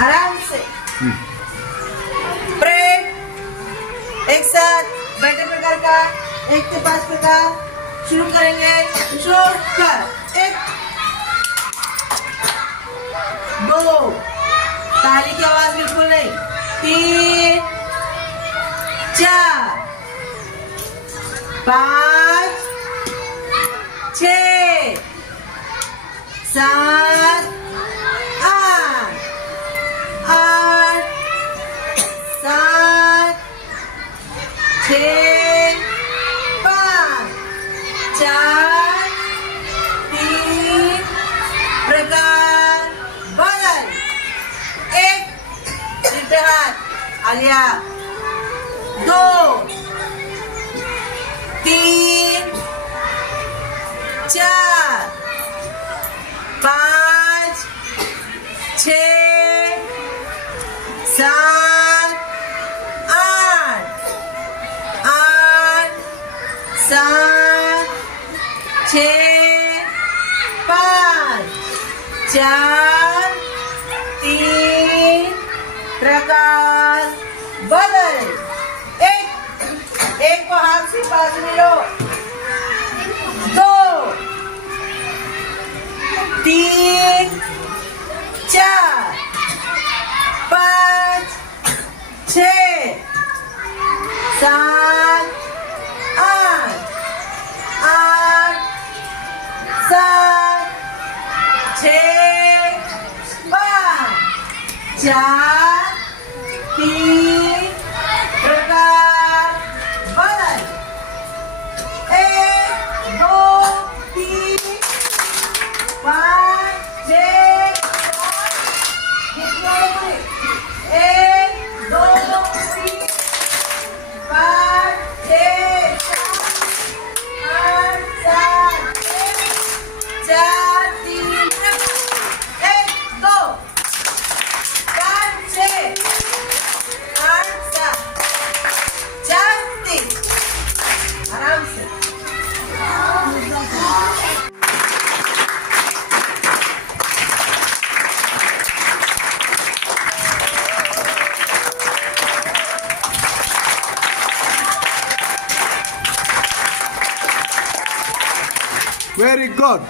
आराम से ब्रेक। एक साथ बैठे प्रकार का 1 से 5 प्रकार शुरू करेंगे। शुरू कर। 1 2 ताली की आवाज बिल्कुल नहीं। 3 4 5 6 7 8 8 7 6 5 4 3 प्रकार बदल। 1 सीधे हाथ आलिया। 2 3 4 5 6 7 8 8 7 6 5 4 3 प्रकार बदल। एक को हाथ से बाजू में लो। 2 3 4 5 6 7 8 8 7 6 5 4 3 प्रकार बदल। 1 2 3 5 6 1 2 3 5 6 8 7 4 3 1 2 5 6 8 7 4 3 आराम से। Very good.